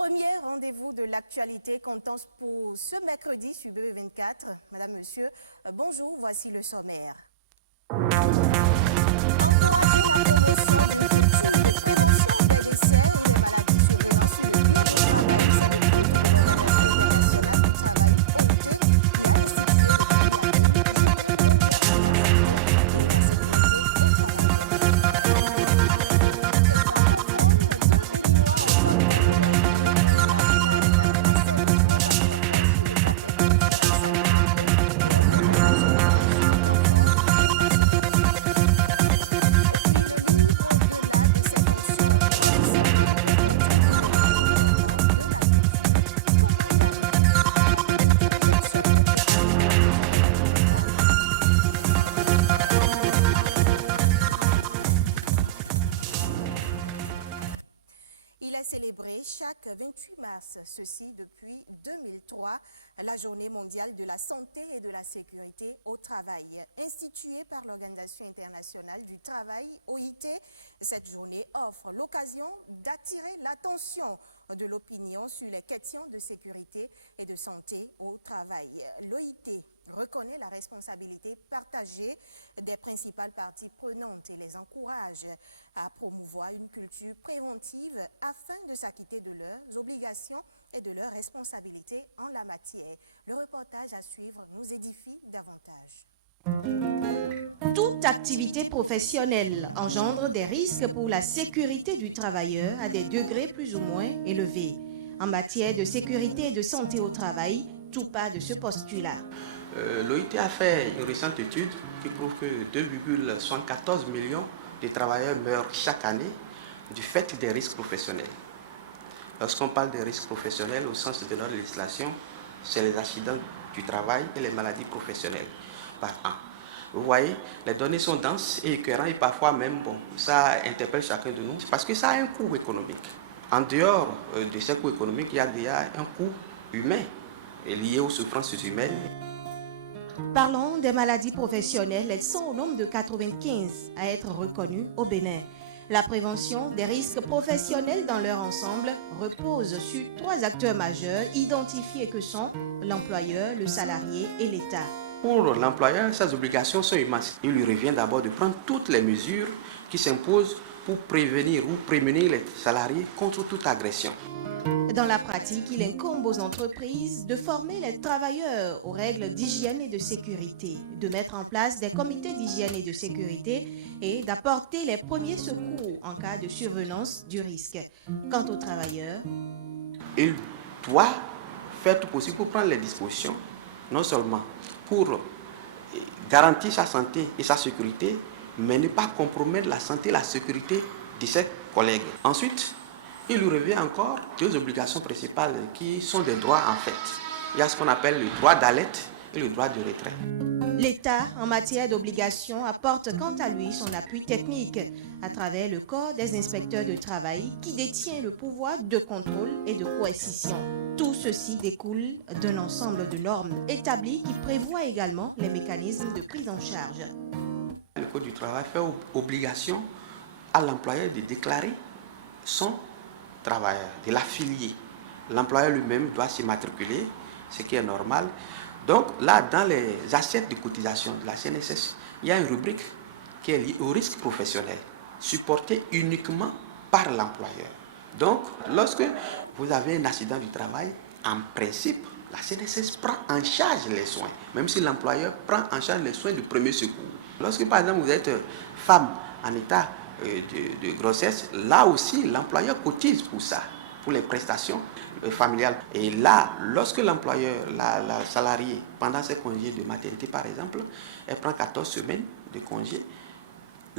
Premier rendez-vous de l'actualité comptant pour ce mercredi sur BB24. Madame, Monsieur, bonjour, voici le sommaire. Encourager la promotion d'une culture de prévention des décès et des maladies survenant sur le lieu de travail, c'est le but de l'Organisation internationale du travail, OIT, qui a institué le 28 avril, Journée mondiale pour la santé et la sécurité au travail. Francophones, deux Béninois ont obtenu leur billet pour la finale. Karina Sen et Giovanni ont franchi le cap des demi-finales samedi dernier. Nous reviendrons dans ce journal sur les temps forts de la cérémonie. Et puis, le livre, au-delà de ses fonctions traditionnelles, peut contribuer au développement de la culture. Comment y arriver? Eh bien, Happy Goudou, gestionnaire de patrimoine culturel, nous en parle. Il est célébré chaque 28 mars, ceci depuis 2003, la Journée mondiale de la santé et de la sécurité au travail. Instituée par l'Organisation internationale du travail, OIT, cette journée offre l'occasion d'attirer l'attention de l'opinion sur les questions de sécurité et de santé au travail. L'OIT reconnaît la responsabilité partagée des principales parties prenantes et les encourage à promouvoir une culture préventive afin de s'acquitter de leurs obligations et de leurs responsabilités en la matière. Le reportage à suivre nous édifie davantage. Toute activité professionnelle engendre des risques pour la sécurité du travailleur à des degrés plus ou moins élevés. En matière de sécurité et de santé au travail, tout part de ce postulat. L'OIT a fait une récente étude qui prouve que 2,74 millions de travailleurs meurent chaque année du fait des risques professionnels. Lorsqu'on parle des risques professionnels au sens de notre législation, c'est les accidents du travail et les maladies professionnelles par an. Vous voyez, les données sont denses et écœurantes et parfois même, ça interpelle chacun de nous parce que ça a un coût économique. En dehors de ce coût économique, il y a un coût humain lié aux souffrances humaines. Parlons des maladies professionnelles. Elles sont au nombre de 95 à être reconnues au Bénin. La prévention des risques professionnels dans leur ensemble repose sur trois acteurs majeurs identifiés que sont l'employeur, le salarié et l'État. Pour l'employeur, ses obligations sont immenses. Il lui revient d'abord de prendre toutes les mesures qui s'imposent pour prévenir ou prémunir les salariés contre toute agression. Dans la pratique, il incombe aux entreprises de former les travailleurs aux règles d'hygiène et de sécurité, de mettre en place des comités d'hygiène et de sécurité et d'apporter les premiers secours en cas de survenance du risque. Quant aux travailleurs, il doit faire tout possible pour prendre les dispositions, non seulement pour garantir sa santé et sa sécurité, mais ne pas compromettre la santé et la sécurité de ses collègues. Ensuite, il lui revient encore deux obligations principales qui sont des droits en fait. Il y a ce qu'on appelle le droit d'alerte et le droit de retrait. L'État, en matière d'obligations, apporte quant à lui son appui technique à travers le corps des inspecteurs de travail qui détient le pouvoir de contrôle et de coercition. Tout ceci découle d'un ensemble de normes établies qui prévoient également les mécanismes de prise en charge. Le Code du travail fait obligation à l'employeur de déclarer son travailleur, de l'affilier. L'employeur lui-même doit s'immatriculer, ce qui est normal. Donc là, dans les assiettes de cotisation de la CNSS, il y a une rubrique qui est liée au risque professionnel, supportée uniquement par l'employeur. Donc, lorsque vous avez un accident du travail, en principe, la CNSS prend en charge les soins, même si l'employeur prend en charge les soins de premier secours. Lorsque, par exemple, vous êtes femme en état de grossesse, là aussi, l'employeur cotise pour ça, pour les prestations familiales. Et là, lorsque l'employeur, la salariée, pendant ses congés de maternité, par exemple, elle prend 14 semaines de congé,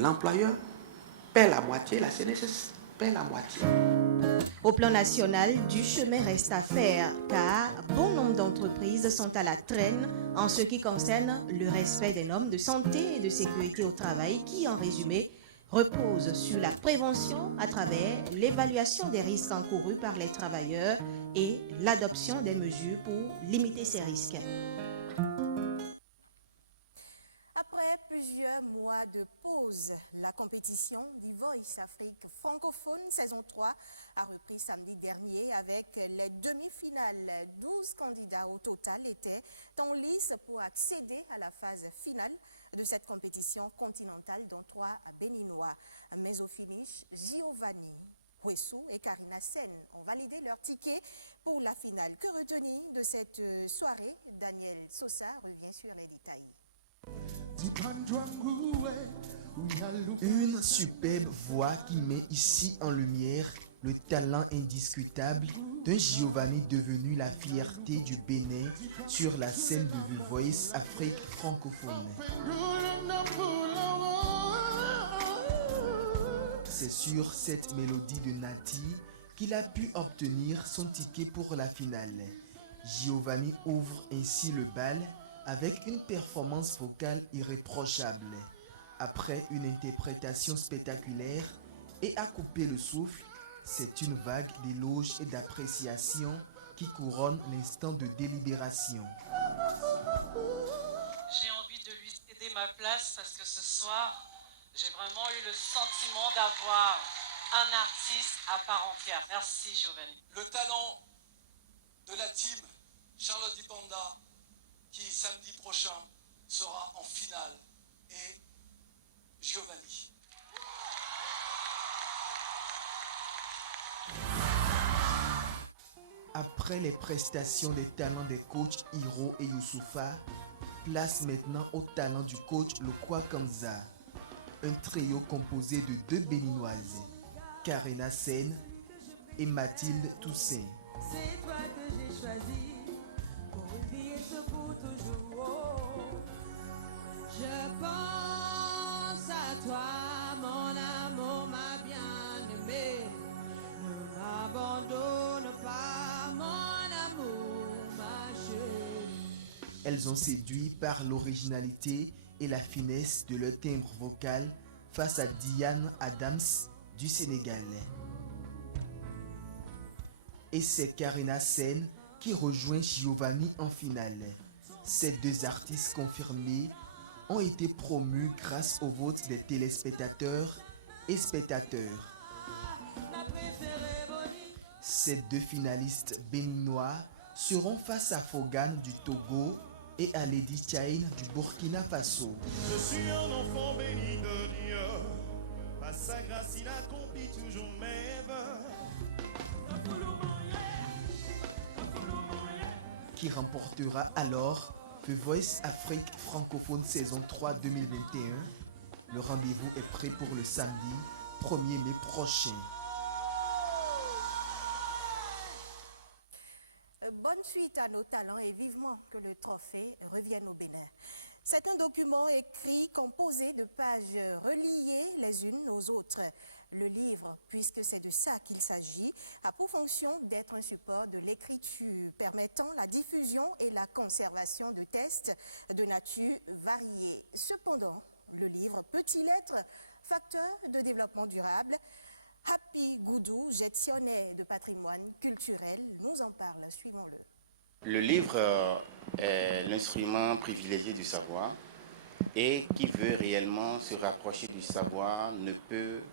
l'employeur paie la moitié, la CNSS paie la moitié. Au plan national, du chemin reste à faire, car bon nombre d'entreprises sont à la traîne en ce qui concerne le respect des normes de santé et de sécurité au travail qui, en résumé, repose sur la prévention à travers l'évaluation des risques encourus par les travailleurs et l'adoption des mesures pour limiter ces risques. Après plusieurs mois de pause, la compétition du Voice Afrique francophone saison 3 a repris samedi dernier avec les demi-finales. 12 candidats au total étaient en lice pour accéder à la phase finale de cette compétition continentale, dont 3 béninois. Mais au finish, Giovanni Huessou et Karina Sen ont validé leur ticket pour la finale. Que retenir de cette soirée? Daniel Sosa revient sur les détails. Une superbe voix qui met ici en lumière le talent indiscutable d'un Giovanni devenu la fierté du Bénin sur la scène de The Voice Afrique francophone. C'est sur cette mélodie de Nati qu'il a pu obtenir son ticket pour la finale. Giovanni ouvre ainsi le bal avec une performance vocale irréprochable. Après une interprétation spectaculaire et à couper le souffle, c'est une vague d'éloges et d'appréciation qui couronne l'instant de délibération. J'ai envie de lui céder ma place parce que ce soir, j'ai vraiment eu le sentiment d'avoir un artiste à part entière. Merci Giovanni. Le talent de la team Charlotte Dipanda qui samedi prochain sera en finale et Giovanni. Après les prestations des talents des coachs Hiro et Youssoufa, place maintenant au talent du coach Lokwa Kanza. Un trio composé de 2 béninoises, Karina Sen et Mathilde Toussaint. C'est toi que j'ai choisi pour vivre ce pour toujours. Je pense à toi, mon amour, ma bien-aimée. Ne m'abandonne pas, mon amour, ma chérie. Elles ont séduit par l'originalité et la finesse de leur timbre vocal face à Diane Adams du Sénégal. Et c'est Karina Sen qui rejoint Giovanni en finale. Ces 2 artistes confirmés ont été promus grâce au vote des téléspectateurs et spectateurs. Ces 2 finalistes béninois seront face à Fogan du Togo et à Lady Chain du Burkina Faso. Je suis un enfant béni de Dieu, à sa grâce il accomplit toujours mes vœux. Qui remportera alors The Voice Afrique francophone saison 3 2021. Le rendez-vous est prêt pour le samedi 1er mai prochain. Bonne suite à nos talents et vivement que le trophée revienne au Bénin. C'est un document écrit composé de pages reliées les unes aux autres. Le livre, puisque c'est de ça qu'il s'agit, a pour fonction d'être un support de l'écriture permettant la diffusion et la conservation de textes de nature variée. Cependant, le livre peut-il être facteur de développement durable? Happy Goudou, gestionnaire de patrimoine culturel, nous en parle. Suivons-le. Le livre est l'instrument privilégié du savoir et qui veut réellement se rapprocher du savoir ne peut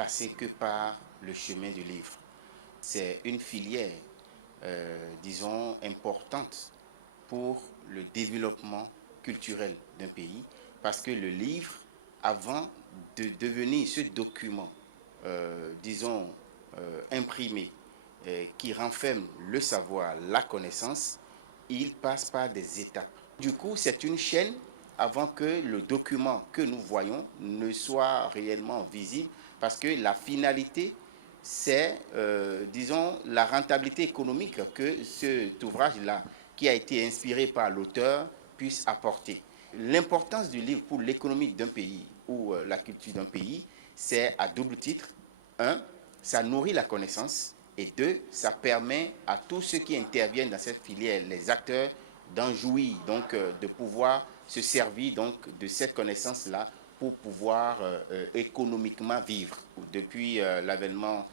passer que par le chemin du livre. C'est une filière, disons, importante pour le développement culturel d'un pays parce que le livre, avant de devenir ce document, disons, imprimé, qui renferme le savoir, la connaissance, il passe par des étapes. Du coup, c'est une chaîne avant que le document que nous voyons ne soit réellement visible, parce que la finalité, c'est, disons, la rentabilité économique que cet ouvrage-là, qui a été inspiré par l'auteur, puisse apporter. L'importance du livre pour l'économie d'un pays ou la culture d'un pays, c'est à double titre. 1, ça nourrit la connaissance. Et 2, ça permet à tous ceux qui interviennent dans cette filière, les acteurs, d'en jouir, donc de pouvoir se servir donc, de cette connaissance-là pour pouvoir économiquement vivre. Depuis l'avènement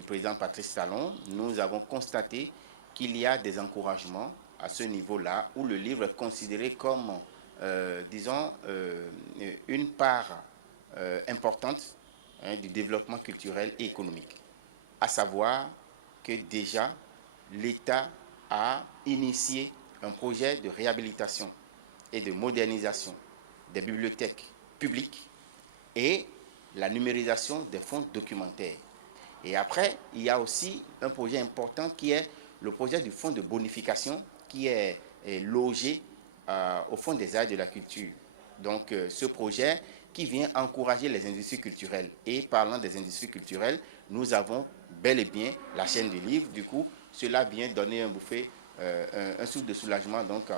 du président Patrice Talon, nous avons constaté qu'il y a des encouragements à ce niveau-là, où le livre est considéré comme disons, une part importante du développement culturel et économique. À savoir que déjà, l'État a initié un projet de réhabilitation et de modernisation des bibliothèques publiques et la numérisation des fonds documentaires. Et après, il y a aussi un projet important qui est le projet du fonds de bonification qui est logé au Fonds des arts et de la culture. Donc ce projet qui vient encourager les industries culturelles. Et parlant des industries culturelles, nous avons bel et bien la chaîne du livre. Du coup, cela vient donner un souffle de soulagement, donc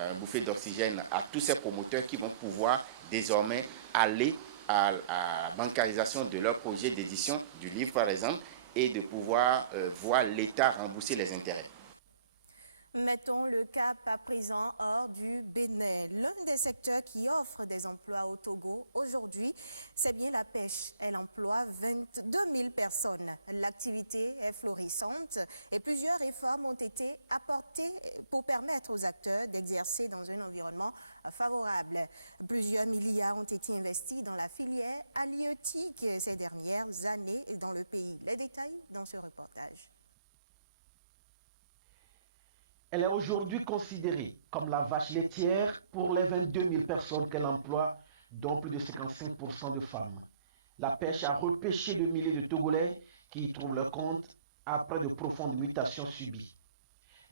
un bouffée d'oxygène à tous ces promoteurs qui vont pouvoir désormais aller à la bancarisation de leur projet d'édition du livre, par exemple, et de pouvoir voir l'État rembourser les intérêts. Mettons le cap à présent hors du Bénin. L'un des secteurs qui offre des emplois au Togo aujourd'hui, c'est bien la pêche. Elle emploie 22 000 personnes. L'activité est florissante et plusieurs réformes ont été apportées pour permettre aux acteurs d'exercer dans un environnement favorable. Plusieurs milliards ont été investis dans la filière halieutique ces dernières années dans le pays. Les détails dans ce reportage. Elle est aujourd'hui considérée comme la vache laitière pour les 22 000 personnes qu'elle emploie, dont plus de 55% de femmes. La pêche a repêché de milliers de Togolais qui y trouvent leur compte après de profondes mutations subies.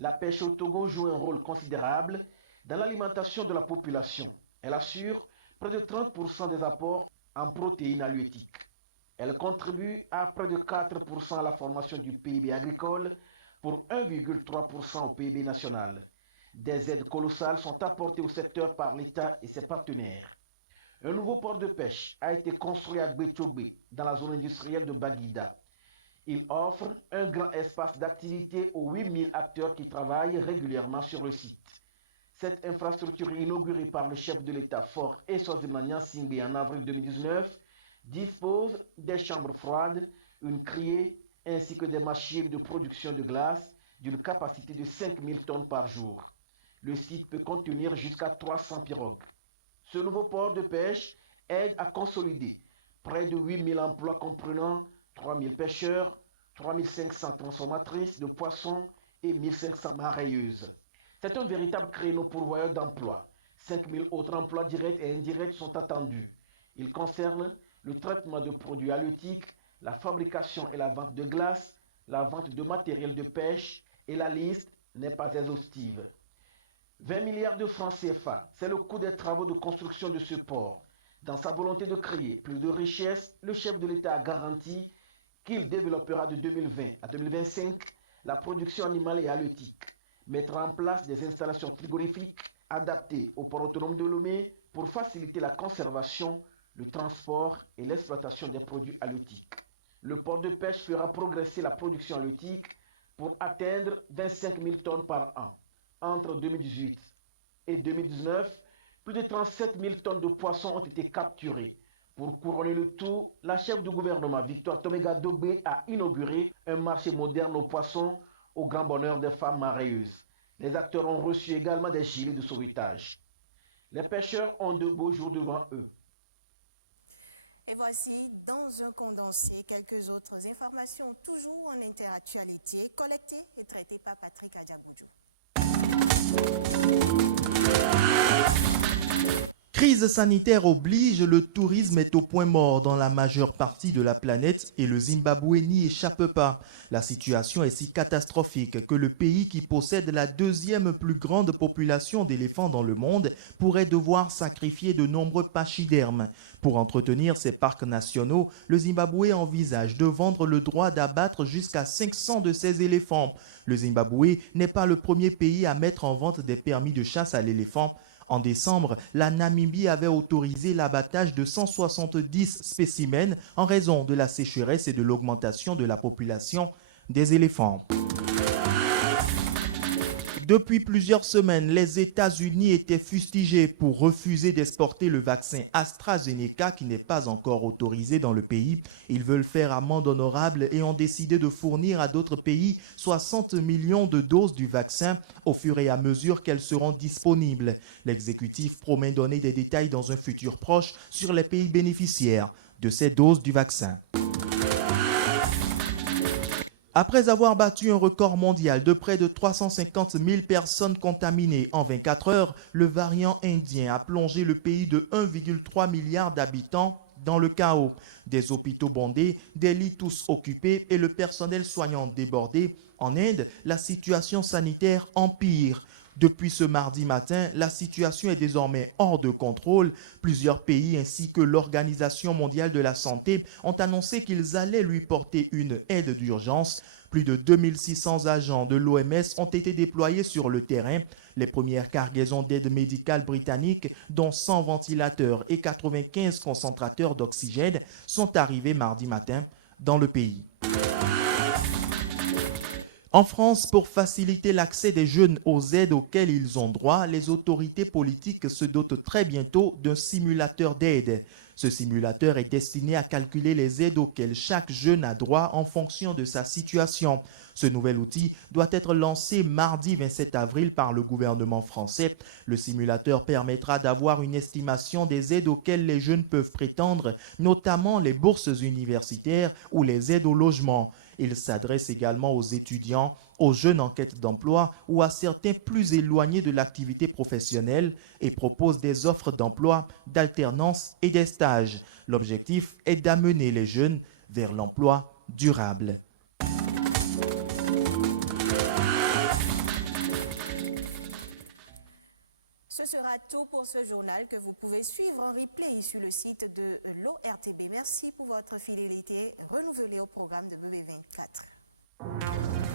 La pêche au Togo joue un rôle considérable dans l'alimentation de la population. Elle assure près de 30% des apports en protéines halieutiques. Elle contribue à près de 4% à la formation du PIB agricole, pour 1,3% au PIB national. Des aides colossales sont apportées au secteur par l'État et ses partenaires. Un nouveau port de pêche a été construit à Gbetchogbe, dans la zone industrielle de Baguida. Il offre un grand espace d'activité aux 8 000 acteurs qui travaillent régulièrement sur le site. Cette infrastructure inaugurée par le chef de l'État Fort Eswazimana Nyansingbe en avril 2019 dispose des chambres froides, une criée, ainsi que des machines de production de glace d'une capacité de 5 000 tonnes par jour. Le site peut contenir jusqu'à 300 pirogues. Ce nouveau port de pêche aide à consolider près de 8 000 emplois comprenant 3 000 pêcheurs, 3 500 transformatrices de poissons et 1 500 mareyeuses. C'est un véritable créneau pourvoyeur d'emplois. 5 000 autres emplois directs et indirects sont attendus. Ils concernent le traitement de produits halieutiques, la fabrication et la vente de glace, la vente de matériel de pêche, et la liste n'est pas exhaustive. 20 milliards de francs CFA, c'est le coût des travaux de construction de ce port. Dans sa volonté de créer plus de richesses, le chef de l'État a garanti qu'il développera de 2020 à 2025 la production animale et halieutique, mettra en place des installations frigorifiques adaptées au port autonome de Lomé pour faciliter la conservation, le transport et l'exploitation des produits halieutiques. Le port de pêche fera progresser la production halieutique pour atteindre 25 000 tonnes par an. Entre 2018 et 2019, plus de 37 000 tonnes de poissons ont été capturées. Pour couronner le tout, la chef du gouvernement, Victoire Tomega Dogbe, a inauguré un marché moderne aux poissons au grand bonheur des femmes mareyeuses. Les acteurs ont reçu également des gilets de sauvetage. Les pêcheurs ont de beaux jours devant eux. Et voici, dans un condensé, quelques autres informations, toujours en interactualité, collectées et traitées par Patrick Adjaboudjou. Crise sanitaire oblige, le tourisme est au point mort dans la majeure partie de la planète et le Zimbabwe n'y échappe pas. La situation est si catastrophique que le pays qui possède la deuxième plus grande population d'éléphants dans le monde pourrait devoir sacrifier de nombreux pachydermes. Pour entretenir ses parcs nationaux, le Zimbabwe envisage de vendre le droit d'abattre jusqu'à 500 de ses éléphants. Le Zimbabwe n'est pas le premier pays à mettre en vente des permis de chasse à l'éléphant. En décembre, la Namibie avait autorisé l'abattage de 170 spécimens en raison de la sécheresse et de l'augmentation de la population des éléphants. Depuis plusieurs semaines, les États-Unis étaient fustigés pour refuser d'exporter le vaccin AstraZeneca qui n'est pas encore autorisé dans le pays. Ils veulent faire amende honorable et ont décidé de fournir à d'autres pays 60 millions de doses du vaccin au fur et à mesure qu'elles seront disponibles. L'exécutif promet donner des détails dans un futur proche sur les pays bénéficiaires de ces doses du vaccin. Après avoir battu un record mondial de près de 350 000 personnes contaminées en 24 heures, le variant indien a plongé le pays de 1,3 milliard d'habitants dans le chaos. Des hôpitaux bondés, des lits tous occupés et le personnel soignant débordé. En Inde, la situation sanitaire empire. Depuis ce mardi matin, la situation est désormais hors de contrôle. Plusieurs pays ainsi que l'Organisation mondiale de la santé ont annoncé qu'ils allaient lui porter une aide d'urgence. Plus de 2600 agents de l'OMS ont été déployés sur le terrain. Les premières cargaisons d'aide médicale britannique, dont 100 ventilateurs et 95 concentrateurs d'oxygène, sont arrivées mardi matin dans le pays. En France, pour faciliter l'accès des jeunes aux aides auxquelles ils ont droit, les autorités politiques se dotent très bientôt d'un simulateur d'aide. Ce simulateur est destiné à calculer les aides auxquelles chaque jeune a droit en fonction de sa situation. Ce nouvel outil doit être lancé mardi 27 avril par le gouvernement français. Le simulateur permettra d'avoir une estimation des aides auxquelles les jeunes peuvent prétendre, notamment les bourses universitaires ou les aides au logement. Il s'adresse également aux étudiants, aux jeunes en quête d'emploi ou à certains plus éloignés de l'activité professionnelle et propose des offres d'emploi, d'alternance et des stages. L'objectif est d'amener les jeunes vers l'emploi durable. Ce sera tout pour ce journal que vous pouvez suivre en replay sur le site de l'ORTB. Merci pour votre fidélité renouvelée au programme de BB24.